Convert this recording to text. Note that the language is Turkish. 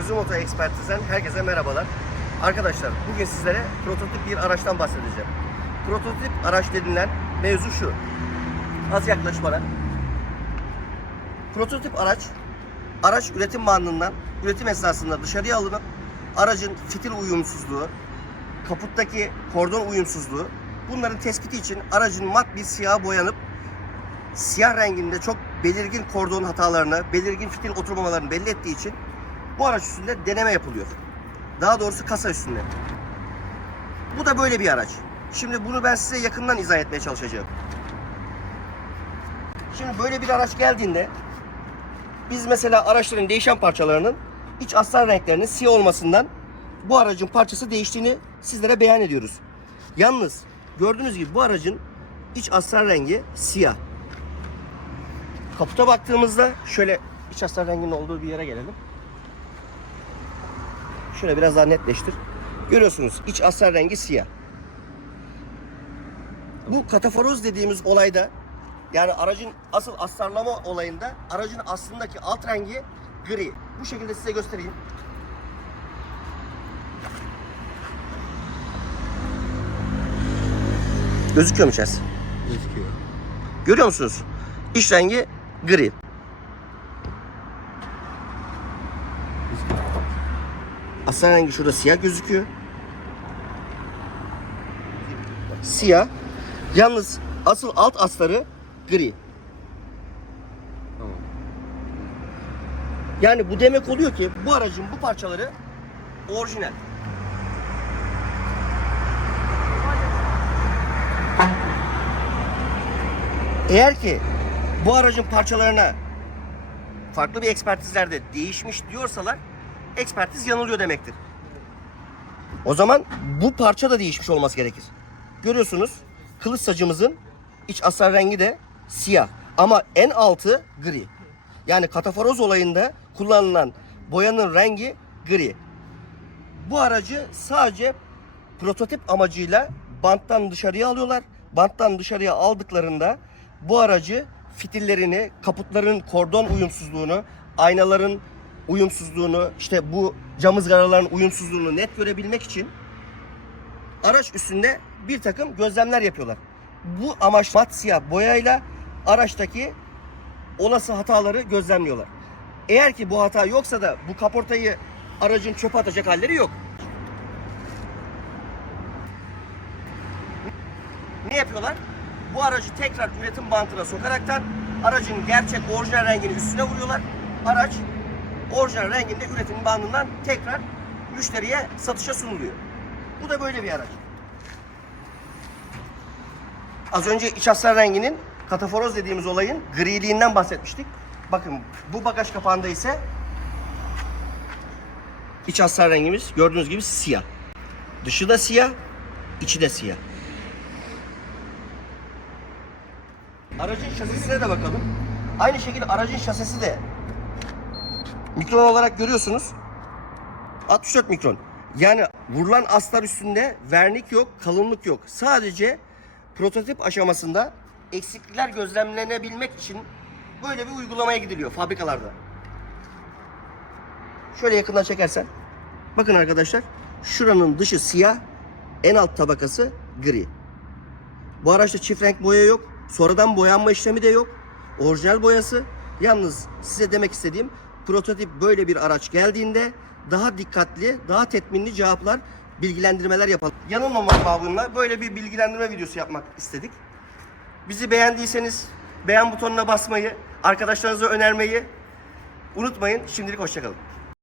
Sözüm Oto Ekspertiz'den herkese merhabalar. Arkadaşlar bugün sizlere prototip bir araçtan bahsedeceğim. Prototip araç denilen mevzu şu. Az yaklaş bana. Prototip araç, araç üretim bandından üretim esnasında dışarıya alınıp aracın fitil uyumsuzluğu, kaputtaki kordon uyumsuzluğu bunların tespiti için aracın mat bir siyah boyanıp siyah renginde çok belirgin kordon hatalarını, belirgin fitil oturmamalarını belli ettiği için bu araç üstünde deneme yapılıyor. Daha doğrusu kasa üstünde. Bu da böyle bir araç. Şimdi bunu ben size yakından izah etmeye çalışacağım. Şimdi böyle bir araç geldiğinde biz mesela araçların değişen parçalarının iç astar renklerinin siyah olmasından bu aracın parçası değiştiğini sizlere beyan ediyoruz. Yalnız gördüğünüz gibi bu aracın iç astar rengi siyah. Kaputa baktığımızda şöyle iç astar renginin olduğu bir yere gelelim. Şöyle biraz daha netleştir. Görüyorsunuz iç astar rengi siyah. Bu kataforoz dediğimiz olayda yani aracın asıl astarlama olayında aracın aslındaki alt rengi gri. Bu şekilde size göstereyim. Gözüküyor mu içerisi? Gözüküyor. Görüyor musunuz? İç rengi gri. Aslan rengi şurada siyah gözüküyor. Siyah. Yalnız asıl alt astarı gri. Tamam. Yani bu demek oluyor ki bu aracın bu parçaları orijinal. Eğer ki bu aracın parçalarına farklı bir ekspertizlerde değişmiş diyorsalar ekspertiz yanılıyor demektir. O zaman bu parça da değişmiş olması gerekir. Görüyorsunuz kılıç sacımızın iç asar rengi de siyah ama en altı gri. Yani kataforoz olayında kullanılan boyanın rengi gri. Bu aracı sadece prototip amacıyla banttan dışarıya alıyorlar. Banttan dışarıya aldıklarında bu aracı fitillerini, kaputların kordon uyumsuzluğunu, aynaların uyumsuzluğunu, işte bu cam ızgaraların uyumsuzluğunu net görebilmek için araç üstünde bir takım gözlemler yapıyorlar. Bu amaç mat siyah boyayla araçtaki olası hataları gözlemliyorlar. Eğer ki bu hata yoksa da bu kaportayı aracın çöpe atacak halleri yok. Ne yapıyorlar? Bu aracı tekrar üretim bantına sokaraktan aracın gerçek orijinal rengini üstüne vuruyorlar. Araç orijinal renginde üretim bandından tekrar müşteriye satışa sunuluyor. Bu da böyle bir araç. Az önce iç hasar renginin kataforoz dediğimiz olayın griliğinden bahsetmiştik. Bakın bu bagaj kapağında ise iç hasar rengimiz gördüğünüz gibi siyah. Dışı da siyah, içi de siyah. Aracın şasisine de bakalım. Aynı şekilde aracın şasisi de mikron olarak görüyorsunuz. 64 mikron. Yani vurulan astar üstünde vernik yok, kalınlık yok. Sadece prototip aşamasında eksiklikler gözlemlenebilmek için böyle bir uygulamaya gidiliyor fabrikalarda. Şöyle yakından çekersen. Bakın arkadaşlar. Şuranın dışı siyah. En alt tabakası gri. Bu araçta çift renk boya yok. Sonradan boyanma işlemi de yok. Orijinal boyası. Yalnız size demek istediğim prototip böyle bir araç geldiğinde daha dikkatli, daha tetminli cevaplar, bilgilendirmeler yapalım. Yanılmamak babında böyle bir bilgilendirme videosu yapmak istedik. Bizi beğendiyseniz beğen butonuna basmayı, arkadaşlarınıza önermeyi unutmayın. Şimdilik hoşçakalın.